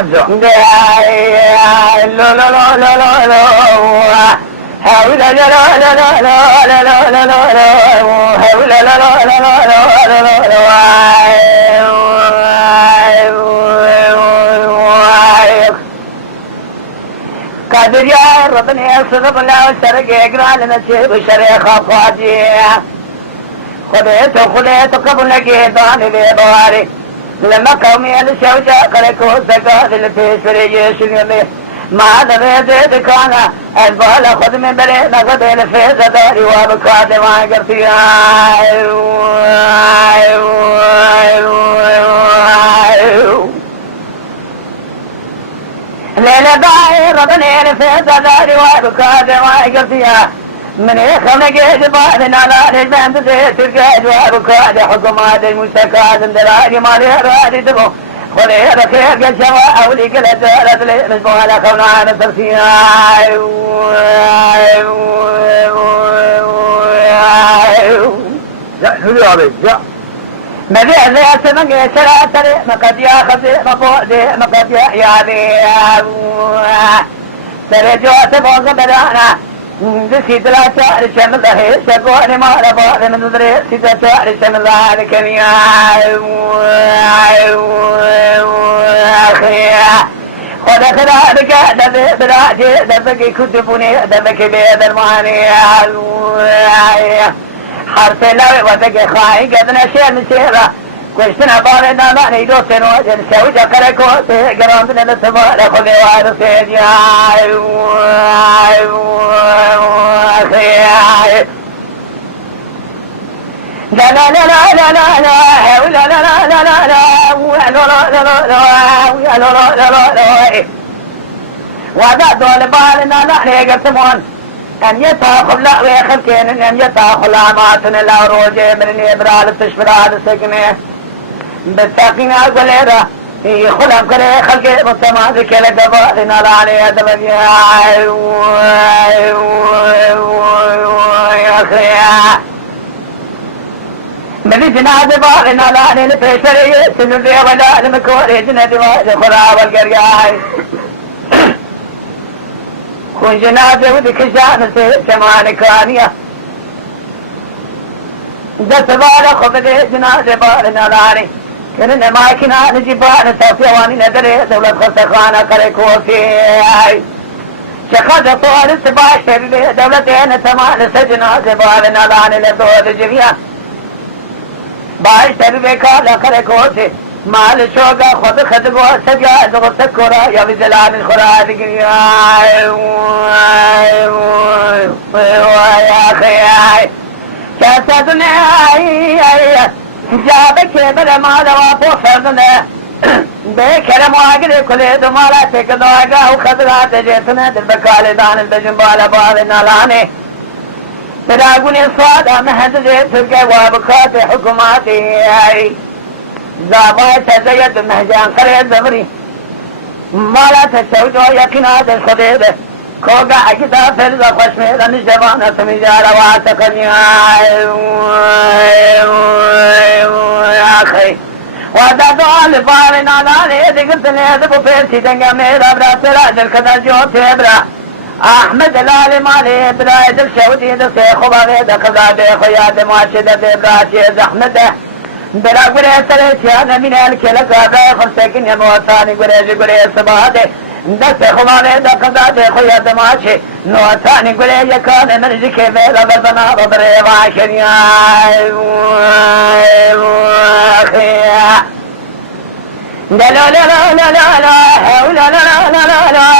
مانجا قادر يا ربنا يصرف الله وشرق يقرأ لنا شيء بشريخ أفواجي خليت قبل لقيتاني ببواري لما قومي الشوشة قلقوا سقاد الفيسري يشلمي ما هذا بيدي كان أزبال خذ من بريد نقض الفيس داري وابكاد ما قرتي ليلة داي ربني الفيس داري وابكاد ما قرتي من يخلق جبال على رجبان تزيت القاج وابكاد حكومات المستكاد دراجي مالي رادي تبو خلي رخيق الشواء أولي كل زالت لي مجموعة لخونا عن الترسية لا شو عليك لا مذيع زي السمن يسرع سريع مقد يا خزي مفوضي مقد يا ذي سريع جوات فوق بدانا بسيط لا شعر شمل هي شكوني ما رفض من ذري سيط شعر شمل ذلك خذ خلالك دبي براجي دبك كتبوني دبك بيد الماني حرف لوي ودك خاي قد نشير مسيرة كوشتنا بارنا ما نيدو سنوجن سوجا كركوتي قرامنا نسمار خذي وارسي لا لا لا لا لا لا لا لا لا لا لا لا لا وذا دول بالنا لا يقسمون أن يتاخل لا ويخلكين أن يتاخل عماتنا لا روجي من إبرال التشفراد سكنه بالتاقين أقليرا يخلهم كله خلقه مستمازك لقبالنا لا عليه دبقي يا أخي من جناد بالنا لا عليه الفشرية سنبي ولا المكوري جناد خراب القرياي كون جنازة ودك شان سيد كمان كانية دس بالا خبدي جنازة بالنا لاني كنن ما كنا نجيبان سافيواني ندري دولة خسخانة كريكوسي شخص طوال السباش في دولتين ثمان سجنازة بالنا لاني لدول جميع باش تبي كالا كريكوسي مال شوقا خود خدقو سجا زغط سكورا يا بزلان الخرا دقيا يا خياي شاسدنا جابك بلا ما دوا فوفرنا بكرم واقري كل دمالا تكدواغا وخدغا تجيتنا دبكال دان البجنبالا بارنا لاني تراغوني صادا مهد زيت سبقا وابكات حكوماتي زابا تزيد مهجان قرية زمري مالا تشوجو يقنا تشخديد كوغا عجدا فرزا خوشميدا نجبانا سميجارا واتقني يا أخي وادادو الفارنا لالي دقلت ليدبو فيرتي دنگا ميرا برا سراج الكدا جو تيبرا احمد لالي مالي برايد الشودي دسي خباغي دخدا ديخو ياد معشدة براشي زحمده برا گرے سرے چھانا من الکلک آبرائی خمسکن یا مواتانی گرے سباده دست خمانے دقضا دے خویا دماشے نواتانی گرے یکان مرزی کے بیلا بردنا ببرے واشنی لا لا لا لا لا لا لا لا لا لا لا